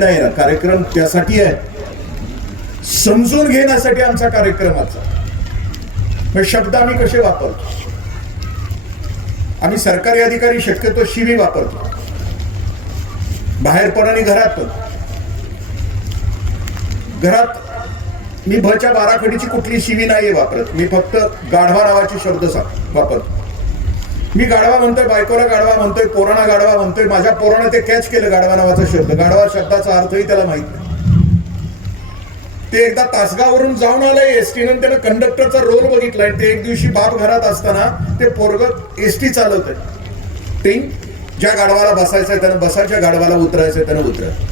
नाही ना कार्यक्रम त्यासाठी आहे. समजून घेण्यासाठी आमचा कार्यक्रमाचा शब्द आम्ही कसे वापरतो? आम्ही सरकारी अधिकारी शक्यतो शिवी वापरतो. बाहेर पण आणि घरात पण. घरात मी भच्या बाराखडीची कुठली शिवी नाही वापरत. मी फक्त गाढवा नावाचे शब्द वापरतो. मी गाढवा म्हणतोय बायकोला गाढवा म्हणतोय पोराणा गाढवा म्हणतोय माझ्या पोरानं ते कॅच केलं गाढवा नावाचा शब्द. गाढवा शब्दाचा अर्थही त्याला माहीत नाही. ते एकदा तासगावरून जाऊन आलंय एसटीनं त्यानं कंडक्टरचा रोल बघितलाय. ते एक दिवशी बाप घरात असताना ते पोरग एसटी चालवत आहे ते ज्या गाढवाला बसायचंय त्यानं बसायच्या गाढवाला उतरायचंय त्यानं उतरायचं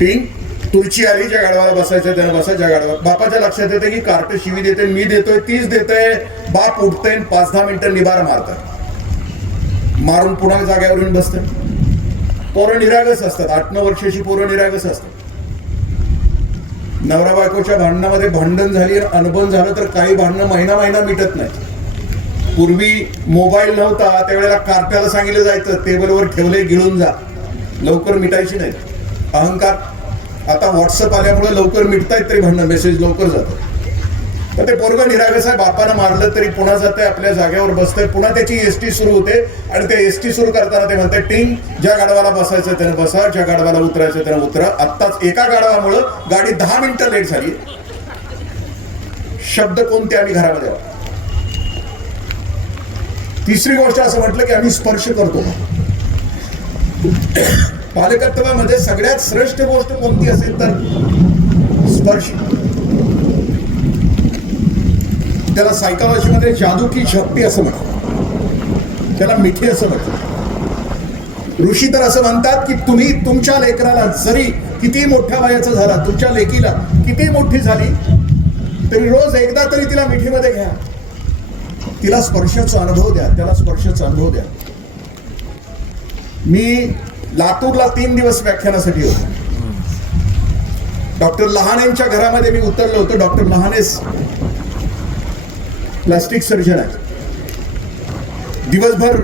टिंग तुळची आली ज्या गाढवाला बसायचं त्यानं बसायच्या गाढवा बापाच्या लक्षात येते की कार्ट शिवी देते मी देतोय तीच देतोय. बाप उठतय पाच दहा मिनिटं निबार मारतोय मारून पुन्हा जाग्यावर येऊन पोरं निरागस असतात. आठ नऊ वर्षाची पोरं निरागस असतात. नवरा बायकोच्या भांडणामध्ये भांडण झाली अनबन झालं तर काही भांडणं महिना महिना मिटत नाही पूर्वी मोबाईल नव्हता त्यावेळेला कार्ट्याला सांगितलं जायचं टेबलवर ठेवले गिळून जा. लवकर मिटायची नाही अहंकार आता व्हॉट्सअप आल्यामुळे लवकर मिटतायत तरी भांडणं मेसेज लवकर जातो तर ते पोरग निरागस आहे बापानं मारलं तरी पुन्हा जाते आपल्या जागेवर बसतंय. पुन्हा त्याची एस टी सुरू होते आणि ते एस टी सुरू करताना ते म्हणते टिंग ज्या गाडवाला बसायचं त्यानं बसा ज्या गाडवाला उतरायचं त्यानं उतरा. आत्ताच एका गाडवामुळं गाडी दहा मिनिटं लेट झाली. शब्द कोणते आम्ही घरामध्ये? तिसरी गोष्ट असं म्हटलं की आम्ही स्पर्श करतो. पालकत्वामध्ये सगळ्यात श्रेष्ठ गोष्ट कोणती असेल तर स्पर्श. त्याला सायकॉलॉजीमध्ये जादू की झप्पी असं म्हणतात. त्याला मिठी असं म्हणतात. ऋषी तर असं म्हणतात की तुम्ही तुमच्या लेकराला जरी किती मोठ्या वयाचा झाला तुमच्या लेकीला किती मोठी झाली तरी रोज एकदा तरी तिला मिठीमध्ये घ्या. तिला स्पर्शाचा अनुभव द्या त्याला स्पर्शाचा अनुभव द्या. मी लातूरला तीन दिवस व्याख्यानासाठी होतो. डॉक्टर लहानेंच्या घरामध्ये मी उतरलो होतो. डॉक्टर लहानेस प्लास्टिक सर्जन आहे. दिवसभर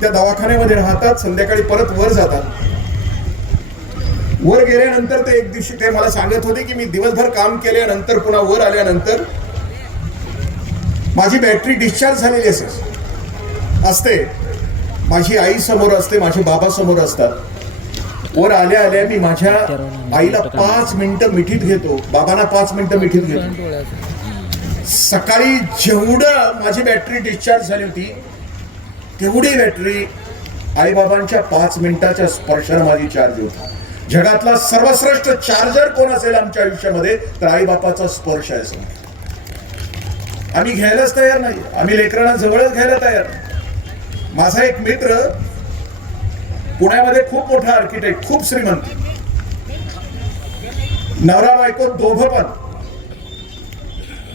त्या दवाखान्यामध्ये राहतात संध्याकाळी परत वर जातात. वर गेल्यानंतर ते एक दिवशी ते मला सांगत होते की मी दिवसभर काम केल्यानंतर पुन्हा वर आल्यानंतर माझी बॅटरी डिस्चार्ज झालेली असेल. असते. माझी आई समोर असते माझे बाबा समोर असतात. वर आल्या आल्या मी माझ्या आईला पाच मिनिटं मिठीत घेतो. बाबांना पाच मिनिटं मिठीत घेतो. सकाळी जेवढं माझी बॅटरी डिस्चार्ज झाली होती तेवढी बॅटरी आईबाबांच्या पाच मिनिटाच्या स्पर्शानं माझी चार्ज होती. जगातला सर्वश्रेष्ठ चार्जर कोण असेल आमच्या आयुष्यामध्ये तर आईबापाचा स्पर्श आहे असं आम्ही घ्यायलाच तयार नाही. आम्ही लेकरांना जवळच घ्यायला तयार नाही. माझा एक मित्र पुण्यामध्ये खूप मोठा आर्किटेक्ट खूप श्रीमंत. नवरा बायको दोघं पण.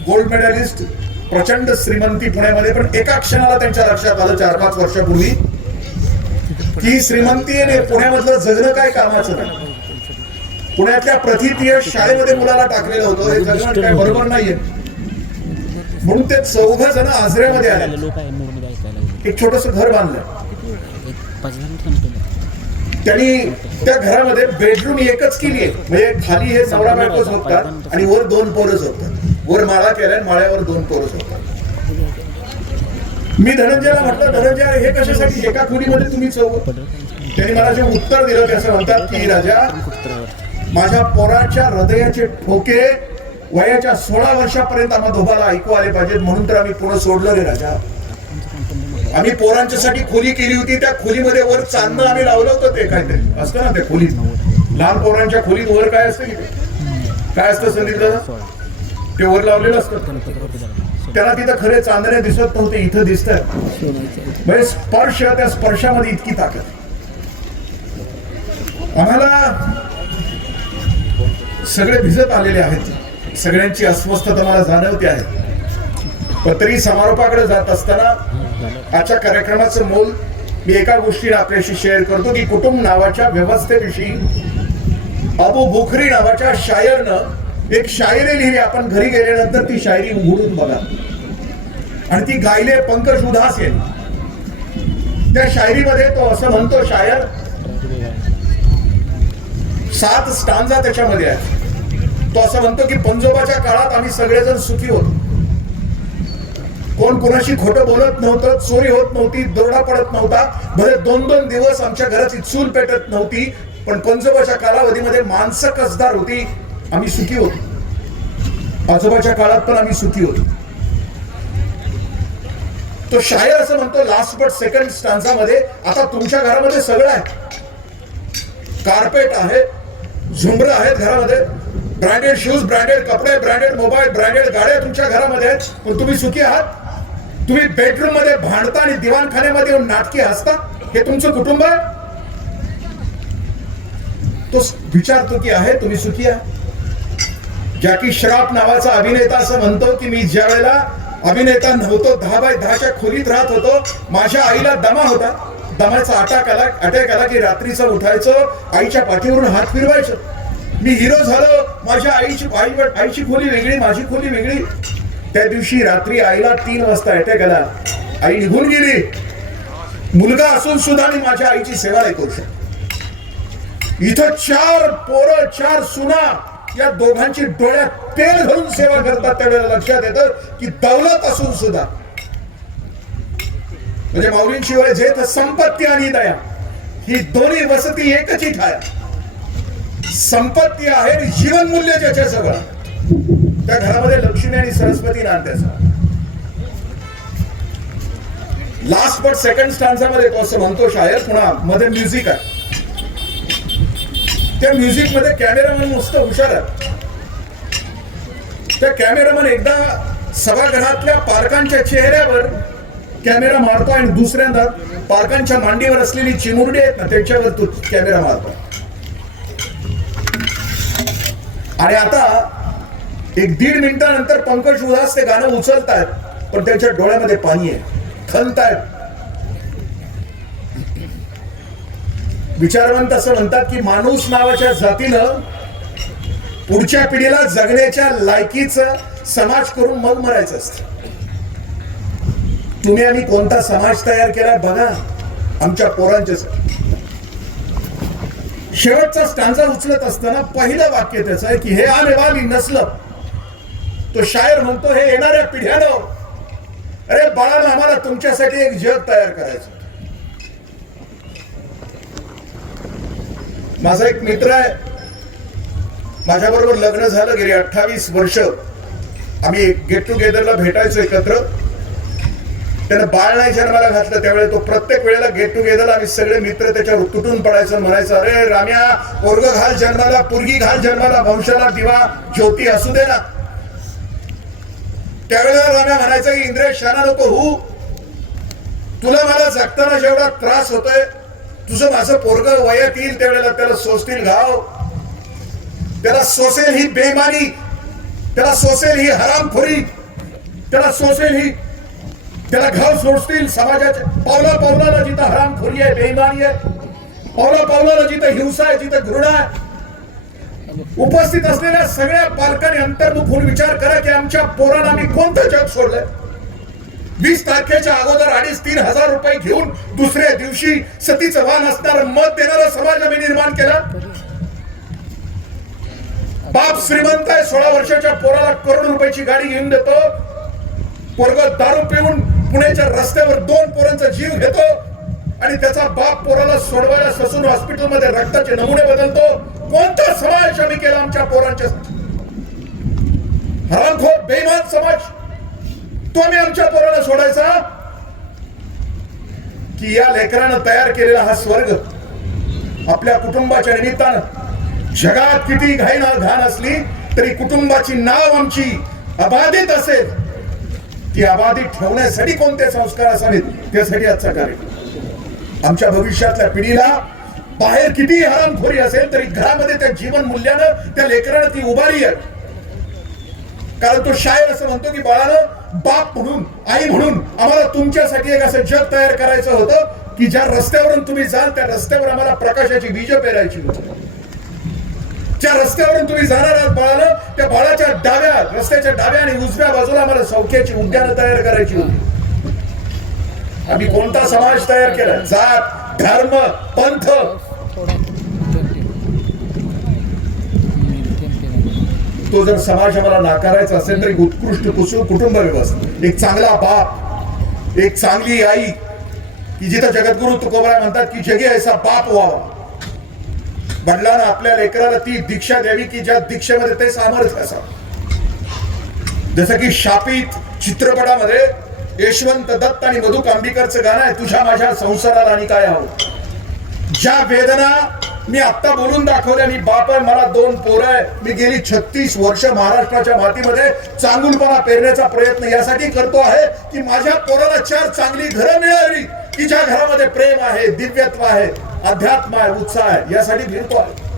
गोल्ड मेडलिस्ट प्रचंड श्रीमंती पुण्यामध्ये पण एका क्षणाला त्यांच्या लक्षात आलं चार पाच वर्षापूर्वी की श्रीमंती पुण्यामधलं जगणं काय कामाचं नाही. पुण्यातल्या प्रतितीय शाळेमध्ये मुलाला टाकलेलं होतं. हे जगणं काय बरोबर नाहीये. म्हणून ते चौघ जण आजऱ्यामध्ये आले एक छोटस घर बांधलं. त्यांनी त्या घरामध्ये बेडरूम एकच केली आहे म्हणजे खाली हे नवरा बायको झोपतात आणि वर दोन पोरं झोपतात. वर माळा केल्या माळ्यावर दोन पोरं झोपतात. मी धनंजयला म्हटलं धनंजय हे कशासाठी? एका खोलीमध्ये तुम्ही चौ त्यांनी मला जे उत्तर दिलं ते असं म्हणतात की राजा माझ्या पोराच्या हृदयाचे ठोके वयाच्या सोळा वर्षापर्यंत आम्हा दोघाला ऐकू आले पाहिजेत. म्हणून तर आम्ही पुढे सोडलं रे राजा. आम्ही पोरांच्यासाठी खोली केली होती त्या खोलीमध्ये वर चांदणं आम्ही लावलं होतं ते काहीतरी. असतं ना त्या खोलीत लहान पोरांच्या खोलीत वर काय असतं काय असतं संदीप दादा? ते वर लावलेलं असतं. त्याला तिथं खरे चांदणे दिसत नव्हते इथं दिसत म्हणजे स्पर्श त्या स्पर्शामध्ये इतकी ताकद. आम्हाला सगळे भिजत आलेले आहेत. सगळ्यांची अस्वस्थता मला जाणवते आहे. पण तरी समारोपाकडे जात असताना आजच्या कार्यक्रमाचं मोल मी एका गोष्टीने आपल्याशी शेअर करतो की कुटुंब नावाच्या व्यवस्थेविषयी अबू बुखरी नावाच्या शायरनं एक शायरी लिहिली. आपण घरी गेल्यानंतर ती शायरी उघडून बघा. आणि ती गायले पंकज उदास यांनी. त्या शायरीमध्ये तो असं म्हणतो शायर सात स्टांजा त्याच्यामध्ये आहे तो असं म्हणतो की पंजोबाच्या काळात आम्ही सगळेजण सुखी होतो. कोण कोणाशी खोटं बोलत नव्हतं चोरी होत नव्हती दरोडा पडत नव्हता. भले दोन दोन दिवस आमच्या घराची चूल पेटत नव्हती पण पंजोबाच्या कालावधीमध्ये माणसं कसदार होती आम्ही सुखी होतो. आजोबाच्या काळात पण आम्ही सुखी होतो. तो शायर असं म्हणतो लास्ट बट सेकंड स्टान्झामध्ये आता तुमच्या घरामध्ये सगळं आहे. कार्पेट आहे झुंबर आहेत घरामध्ये. ब्रँडेड शूज ब्रँडेड कपडे ब्रँडेड मोबाईल ब्रँडेड गाड्या तुमच्या घरामध्ये आहेत. पण तुम्ही सुखी आहात? तुम्ही बेडरूममध्ये भांडता आणि दिवाणखान्यामध्ये येऊन नाटकी हसता? हे तुमचं कुटुंब आहे? तो विचारतो की आहे तुम्ही सुखी आहे जॅकी श्राप नावाचा अभिनेता असं म्हणतो की मी ज्या वेळेला अभिनेता नव्हतो दहा बाय दहाच्या खोलीत राहत होतो माझ्या आईला दमा होता. दमाचा अटॅक आला अटॅक आला की रात्रीचं उठायचं आईच्या पाठीवरून हात फिरवायचं. मी हिरो झालो माझ्या आईची आई आईची खोली वेगळी माझी खोली वेगळी. त्या दिवशी रात्री आईला तीन वाजता अटॅक आला आई निघून गेली. मुलगा असून सुद्धा मी माझ्या आईची सेवा नाही करू शकतो. इथं चार पोरं चार सुना या दोघांची डोळ्यात तेल घालून सेवा करतात त्यावेळेला लक्षात येतं की दौलत असून सुद्धा. म्हणजे माऊलींशिवाय जे तर संपत्ती आणि दया. ही दोन्ही वसती एकच ठाय ठाया संपत्ती आहे जीवन मूल्य ज्याच्या सगळं. त्या घरामध्ये लक्ष्मी आणि सरस्वती नांद्याचा लास्ट बट सेकंड स्टान्झामध्ये तो असं म्हणतो शायर पुन्हा मध्ये म्युझिक आहे. त्या म्युझिकमध्ये कॅमेरामन मस्त हुशार आहे. त्या कॅमेरामन एकदा सभागृहातल्या पालकांच्या चेहऱ्यावर कॅमेरा मारतो आणि दुसऱ्यांदा पालकांच्या मांडीवर असलेली चिमुरडी आहेत ना त्यांच्यावर तो कॅमेरा मारतो. आणि आता एक दीड मिनिटानंतर पंकज उदास ते गाणं उचलतायत पण त्यांच्या डोळ्यामध्ये पाणी आहे. खलतायत विचारवंत असं म्हणतात की माणूस नावाच्या जातीनं पुढच्या पिढीला जगण्याच्या लायकीचं समाज करून मग मरायचं असतं. तुम्ही आम्ही कोणता समाज तयार केला बघा आमच्या पोरांच्यासाठी शेवटचा स्टांजा उचलत असताना पहिलं वाक्य त्याचं आहे की हे आले वाली नसलं तो शायर म्हणतो हे येणाऱ्या पिढ्यानं अरे बाळाला आम्हाला तुमच्यासाठी एक जग तयार करायचं माझा एक मित्र आहे. माझ्या बरोबर लग्न झालं गेली अठ्ठावीस वर्ष. आम्ही गेट टुगेदरला भेटायचो एकत्र. त्यानं बाळ नाही जन्माला घातलं त्यावेळेला तो प्रत्येक वेळेला गेट टुगेदरला आम्ही सगळे मित्र त्याच्यावर तुटून पडायचं म्हणायचं अरे राम्या पोरग घाल जन्माला पुरगी घाल जन्माला वंशाला दिवा ज्योती असू दे ना. त्यावेळेला राम्या म्हणायचं की इंद्रेश शाना नको हू तुला मला जगताना जेवढा त्रास होतोय तुझं माझं पोरग वयात येईल त्यावेळेला त्याला सोसतील घाव. त्याला सोसेल ही बेमानी. त्याला सोसेल ही हरामखोरी. त्याला सोसेल ही त्याला घाव सोडतील समाजाच्या पावला पावलाला जिथं हरामखोरी आहे बेमानी आहे. पावला पावलाला जिथं हिंसा आहे जिथं घृणा आहे. उपस्थित असलेल्या सगळ्या पालकांनी अंतर्मुख होऊन विचार करा की आमच्या पोरांना आम्ही कोणतं जग सोडलंय? वीस तारखेच्या अगोदर अडीच तीन हजार रुपये घेऊन दुसऱ्या दिवशी सतीचं वाहन असणार मत देणारा समाज आम्ही निर्माण केला? बाप श्रीमंत आहे सोळा वर्षाच्या पोराला करोड रुपयाची गाडी घेऊन देतो. पोरग दारू पिऊन पुण्याच्या रस्त्यावर दोन पोरांचा जीव घेतो आणि त्याचा बाप पोराला सोडवायला ससून हॉस्पिटलमध्ये रक्ताचे नमुने बदलतो. कोणता समाज आम्ही केला आमच्या पोरांच्या हरामखोर बेमान समाज. तो आम्ही आमच्या पोराला सोडायचा? की या लेकरानं तयार केलेला हा स्वर्ग आपल्या कुटुंबाच्या निमित्तानं जगात किती घाईन घाण असली तरी कुटुंबाची नाव आमची अबाधित असेल. ती अबाधित ठेवण्यासाठी कोणते संस्कार असावेत त्यासाठी आजचा कार्यक्रम. आमच्या भविष्यातल्या पिढीला बाहेर किती हरामखोरी असेल तरी घरामध्ये त्या जीवन मूल्यानं त्या लेकरानं ती उभारी आहे. कारण तो शायर असं म्हणतो की बाळानं बाप म्हणून आई म्हणून आम्हाला तुमच्यासाठी एक असं जग तयार करायचं होतं की ज्या रस्त्यावरून तुम्ही जाल त्या रस्त्यावर आम्हाला प्रकाशाची बीज पेरायची होती. ज्या रस्त्यावरून तुम्ही जाणार आहात बाळानं त्या बाळाच्या डाव्या रस्त्याच्या डाव्या आणि उजव्या बाजूला आम्हाला सौख्याची उद्यानं तयार करायची होती. आम्ही कोणता समाज तयार केला? जात धर्म पंथ तो जर समाज मला नाकारायचा असेल तर एक उत्कृष्ट कुटुंब व्यवस्था. एक चांगला बाप एक चांगली आई की जिथं जगद्गुरु तुकोबराय म्हणतात की जगे ऐसा बाप व्हावा. वडिलांना आपल्या लेकराला ती दीक्षा द्यावी की ज्या दीक्षेमध्ये ते सामर्थ्य असावं. जसं की शापित चित्रपटामध्ये यशवंत दत्त आणि मधु कांबीकरचं गाणं आहे तुझ्या माझ्या संसाराला आणि काय हवं? ज्या वेदना मी आत्ता बोलून दाखवल्या मी बाप आहे मला दोन पोरं आहे. मी गेली छत्तीस वर्ष महाराष्ट्राच्या मातीमध्ये चांगुलपणा पेरण्याचा प्रयत्न यासाठी करतो आहे की माझ्या पोराला चार चांगली घरं मिळावी की ज्या घरामध्ये प्रेम आहे दिव्यत्व आहे अध्यात्म आहे उत्साह आहे यासाठी फिरतो आहे.